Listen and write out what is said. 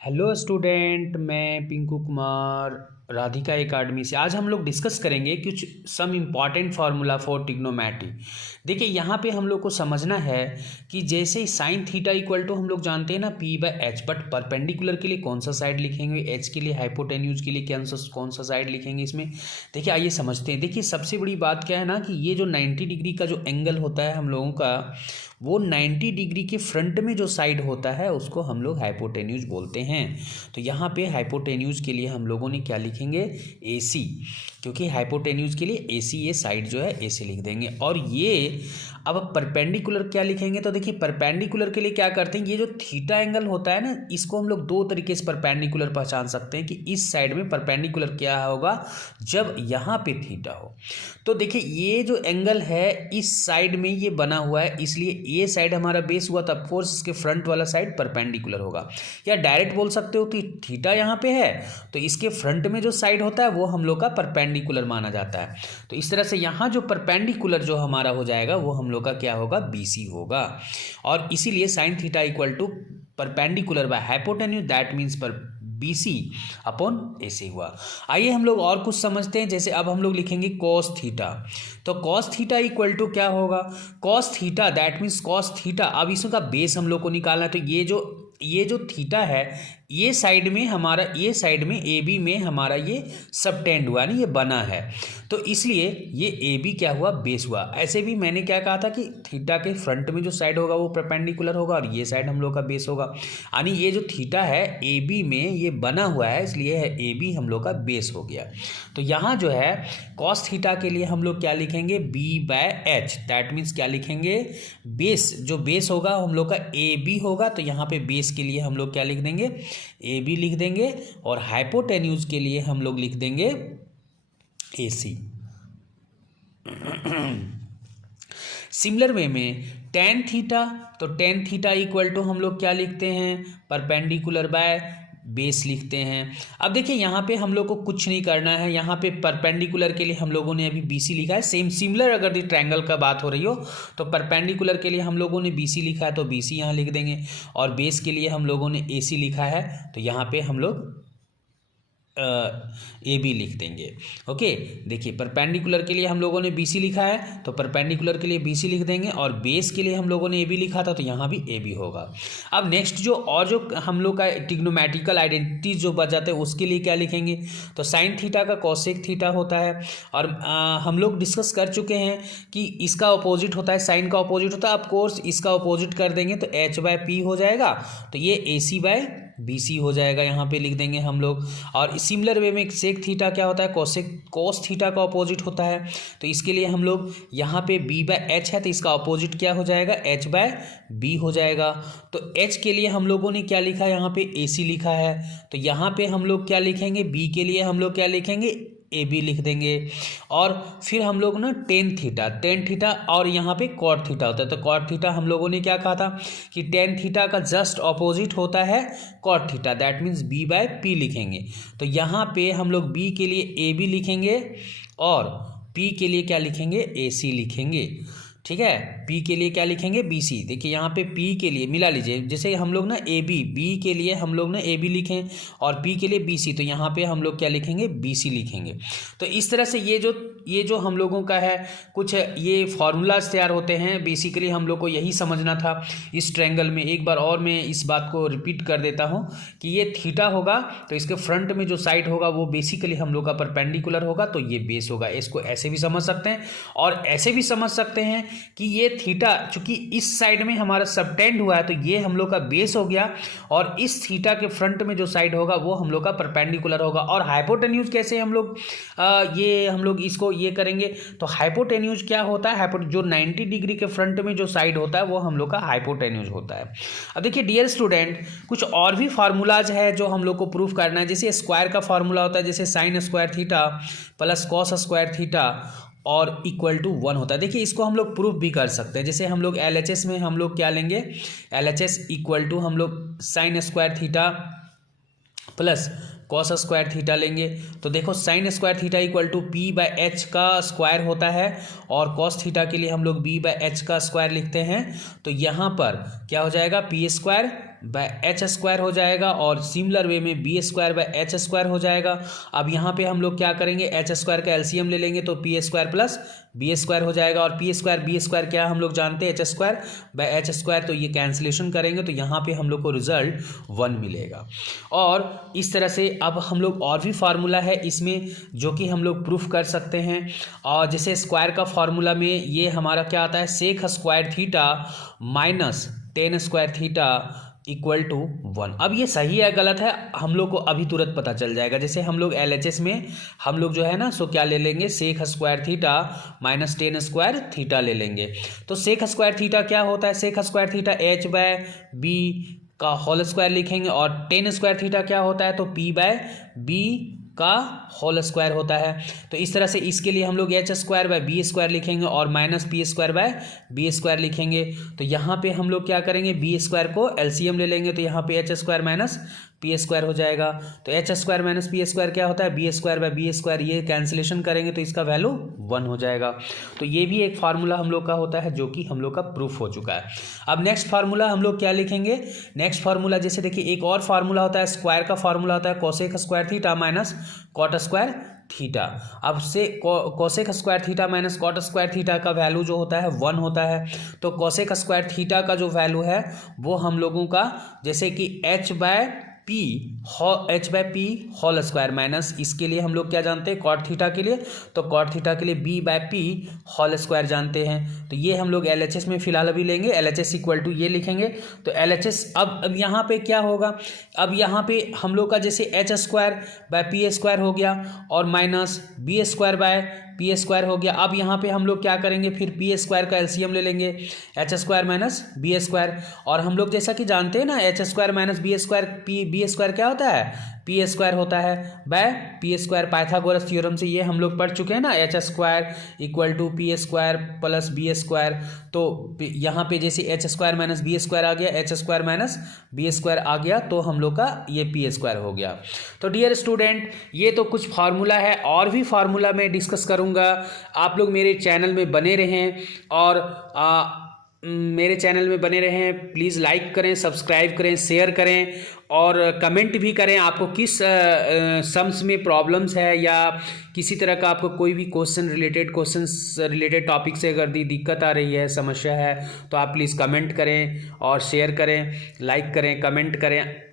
Hello student, मैं Pinku Kumar Radhika academy से। आज हम लोग डिस्कस करेंगे कुछ some important formula for trigonometry. देखिए यहाँ पे हम लोग को समझना है कि जैसे साइन थीटा इक्वल टू हम लोग जानते हैं ना P by H, but perpendicular के लिए कौन सा साइड लिखेंगे, एच के लिए हाइपोटेन्यूज के लिए कौन सा साइड लिखेंगे इसमें। देखिए आइए समझते हैं। देखिए सबसे बड़ी बात क्या है ना कि ये जो 90 डिग्री का जो एंगल होता है हम लोगों का, वो 90 डिग्री के फ्रंट में जो साइड होता है उसको हम लोग हाइपोटेन्यूज बोलते हैं। तो यहाँ पे हाइपोटेन्यूज के लिए हम लोगों ने क्या लिखेंगे, AC, क्योंकि हाइपोटेन्यूज के लिए AC ये साइड जो है AC लिख देंगे। और ये अब परपेंडिकुलर क्या लिखेंगे, तो देखिए परपेंडिकुलर के लिए क्या करते हैं, ये जो थीटा एंगल होता है ना, इसको हम लोग दो तरीके से परपेंडिकुलर पहचान सकते हैं कि इस साइड में परपेंडिकुलर क्या होगा जब यहाँ पे थीटा हो। तो देखिए ये जो एंगल है इस साइड में ये बना हुआ है, इसलिए ये साइड हमारा बेस हुआ, तो ऑफकोर्स इसके फ्रंट वाला साइड परपेंडिकुलर होगा। या डायरेक्ट बोल सकते हो कि थीटा यहाँ पे है तो इसके फ्रंट में जो साइड होता है वो हम लोग का परपेंडिकुलर माना जाता है। तो इस तरह से यहाँ जो परपेंडिकुलर जो हमारा हो जाएगा वो हम लोग का क्या होगा, BC होगा। और इसीलिए sine theta equal to perpendicular by hypotenuse, that means पर BC अपॉन AC हुआ। आइए हम लोग और कुछ समझते हैं। जैसे अब हम लोग लिखेंगे कॉस थीटा, तो कॉस थीटा इक्वल टू क्या होगा, cos theta that means cos theta. अब इसका बेस हम लोग को निकालना है, तो ये जो थीटा है ये साइड में हमारा, ये साइड में AB में हमारा ये सबटेंड हुआ नहीं, ये बना है, तो इसलिए ये AB क्या हुआ, बेस हुआ। ऐसे भी मैंने क्या कहा था कि थीटा के फ्रंट में जो साइड होगा वो परपेंडिकुलर होगा और ये साइड हम लोग का बेस होगा, यानी ये जो थीटा है AB में ये बना हुआ है, इसलिए AB हम लोग का बेस हो गया। तो यहाँ जो है कॉस थीटा के लिए हम लोग क्या लिखेंगे, B/H, दैट मीन्स क्या लिखेंगे, बेस, जो बेस होगा हम लोग का AB होगा, तो यहाँ पे बेस के लिए हम लोग क्या लिख देंगे, AB लिख देंगे, और हाइपोटेन्यूज के लिए हम लोग लिख देंगे AC। सिमिलर वे में टेन थीटा, तो टेन थीटा इक्वल टू हम लोग क्या लिखते हैं, परपेंडिकुलर बाय बेस लिखते हैं। अब देखिए यहाँ पे हम लोग को कुछ नहीं करना है, यहाँ पे परपेंडिकुलर के लिए हम लोगों ने अभी BC लिखा है। सेम सिमिलर अगर ये ट्रायंगल का बात हो रही हो तो परपेंडिकुलर के लिए हम लोगों ने BC लिखा है तो BC यहाँ लिख देंगे, और बेस के लिए हम लोगों ने AC लिखा है तो यहाँ पे हम लोग AB लिख देंगे। ओके, देखिए परपेंडिकुलर के लिए हम लोगों ने BC लिखा है तो परपेंडिकुलर के लिए BC लिख देंगे, और बेस के लिए हम लोगों ने AB लिखा था तो यहाँ भी AB होगा। अब नेक्स्ट जो हम लोग का ट्रिग्नोमेट्रिकल आइडेंटिटीज जो बच जाते हैं उसके लिए क्या लिखेंगे, तो साइन थीटा का कोसेक थीटा होता है, और हम लोग डिस्कस कर चुके हैं कि इसका अपोजिट होता है, साइन का अपोजिट होता है, ऑफकोर्स इसका अपोजिट कर देंगे तो H/P हो जाएगा, तो ये AC/BC हो जाएगा, यहाँ पे लिख देंगे हम लोग। और सिमिलर वे में सेक थीटा क्या होता है, कोस थीटा का अपोजिट होता है, तो इसके लिए हम लोग यहाँ पे B/H है तो इसका अपोजिट क्या हो जाएगा, H/B हो जाएगा। तो H के लिए हम लोगों ने क्या लिखा है, यहाँ पे AC लिखा है, तो यहाँ पे हम लोग क्या लिखेंगे, B के लिए हम लोग क्या लिखेंगे, AB लिख देंगे। और फिर हम लोग ना टेन थीटा और यहाँ पे कॉट थीटा होता है, तो कॉट थीटा हम लोगों ने क्या कहा था कि टेन थीटा का जस्ट ऑपोजिट होता है cot theta, that means B/P लिखेंगे। तो यहाँ पे हम लोग B के लिए AB लिखेंगे और P के लिए क्या लिखेंगे, AC लिखेंगे। ठीक है, P के लिए क्या लिखेंगे, BC। देखिए यहाँ पे P के लिए मिला लीजिए, जैसे हम लोग ना B के लिए हम लोग ना AB लिखें और P के लिए BC, तो यहाँ पे हम लोग क्या लिखेंगे, BC लिखेंगे। तो इस तरह से ये जो हम लोगों का है कुछ ये फार्मूलाज तैयार होते हैं। बेसिकली हम लोग को यही समझना था इस ट्रायंगल में। एक बार और मैं इस बात को रिपीट कर देता हूँ कि ये थीटा होगा तो इसके फ्रंट में जो साइड होगा वो बेसिकली हम लोग का परपेंडिकुलर होगा, तो ये बेस होगा। इसको ऐसे भी समझ सकते हैं और ऐसे भी समझ सकते हैं कि ये थीटा चूंकि इस साइड में हमारा सबटेंड हुआ है तो ये हम लोग का बेस हो गया, और इस थीटा के फ्रंट में जो साइड होगा वो हम लोग का परपेंडिकुलर होगा। और हाइपोटेन्यूज कैसे हम लोग इसको ये करेंगे, तो हाइपोटेन्यूज क्या होता है, जो 90 डिग्री के फ्रंट में जो साइड होता है वो हम लोग का हाइपोटेन्यूज होता है। अब देखिए डियर स्टूडेंट, कुछ और भी फार्मूलाज है जो हम लोग को प्रूफ करना है। जैसे स्क्वायर का फार्मूला होता है, जैसे sign square theta plus cos square theta और इक्वल टू 1 होता है। देखिए इसको हम लोग प्रूफ भी कर सकते हैं। जैसे हम लोग LHS में हम लोग क्या लेंगे, LHS इक्वल टू हम लोग sine square theta plus cos square theta लेंगे। तो देखो sine square theta equal to P/H का स्क्वायर होता है, और कॉस थीटा के लिए हम लोग B/H का स्क्वायर लिखते हैं। तो यहाँ पर क्या हो जाएगा, P² बाय एच स्क्वायर हो जाएगा और सिमिलर वे में B square by H square हो जाएगा। अब यहाँ पे हम लोग क्या करेंगे, एच स्क्वायर का एलसीएम ले लेंगे तो P square plus B square हो जाएगा और पी स्क्वायर बी स्क्वायर क्या हम लोग जानते हैं, H square by H square, तो ये कैंसिलेशन करेंगे तो यहाँ पे हम लोग को रिजल्ट 1 मिलेगा। और इस तरह से अब हम लोग और भी फार्मूला है इसमें जो कि हम लोग प्रूफ कर सकते हैं। और जैसे स्क्वायर का फार्मूला में ये हमारा क्या आता है, sec square theta minus tan square theta equal to 1। अब ये सही है गलत है हम लोग को अभी तुरंत पता चल जाएगा। जैसे हम लोग LHS में हम लोग जो है ना सो क्या ले लेंगे, sec square theta minus tan square theta ले लेंगे। तो सेक स्क्वायर थीटा क्या होता है, sec square theta H by B का होल स्क्वायर लिखेंगे और टेन स्क्वायर थीटा क्या होता है, तो पी बाय बी का होल स्क्वायर होता है। तो इस तरह से इसके लिए हम लोग H square by B square लिखेंगे और minus P square by B square लिखेंगे। तो यहाँ पे हम लोग क्या करेंगे, बी स्क्वायर को एलसीएम ले लेंगे तो यहाँ पे H square minus P square हो जाएगा। तो H square minus P square क्या होता है, B square by B square, ये कैंसिलेशन करेंगे तो इसका वैल्यू 1 हो जाएगा। तो ये भी एक फार्मूला हम लोग का होता है जो कि हम लोग का प्रूफ हो चुका है। अब नेक्स्ट फार्मूला हम लोग क्या लिखेंगे, नेक्स्ट फार्मूला जैसे देखिए एक और फार्मूला होता है, स्क्वायर का फार्मूला होता है cosec square theta minus cot square theta. अब से cosec square theta minus cot square theta का वैल्यू जो होता है 1 होता है। तो कोसेक स्क्वायर थीटा का जो वैल्यू है वो हम लोगों का जैसे कि H by P whole square minus इसके लिए हम लोग क्या जानते हैं, कॉट थीटा के लिए, तो कॉट थीटा के लिए B by P whole square जानते हैं। तो ये हम लोग LHS में फिलहाल अभी लेंगे, LHS इक्वल टू ये लिखेंगे। तो LHS अब यहाँ पे क्या होगा, अब यहाँ पे हम लोग का जैसे H square by P square हो गया और minus B square by P square हो गया। अब यहाँ पे हम लोग क्या करेंगे, फिर पी स्क्वायर का एलसीएम ले लेंगे, H square minus B square. और हम लोग जैसा कि जानते हैं ना H square minus B square, B square क्या होता है, पी स्क्वायर होता है by P square. Pythagoras theorem से ये हम लोग पढ़ चुके हैं ना, H square equal to P square plus B square. तो यहाँ पे जैसे H square minus B square आ गया, H square minus B square आ गया, तो हम लोग का ये पी स्क्वायर हो गया। तो डियर स्टूडेंट ये तो कुछ फार्मूला है, और भी फार्मूला मैं डिस्कस करूँगा। आप लोग मेरे चैनल में बने रहें और मेरे चैनल में बने रहें। प्लीज़ लाइक करें, सब्सक्राइब करें, शेयर करें और कमेंट भी करें आपको किस सम्स में प्रॉब्लम्स है या किसी तरह का आपको कोई भी क्वेश्चंस रिलेटेड टॉपिक से अगर दिक्कत आ रही है, समस्या है, तो आप प्लीज़ कमेंट करें और शेयर करें, लाइक करें, कमेंट करें।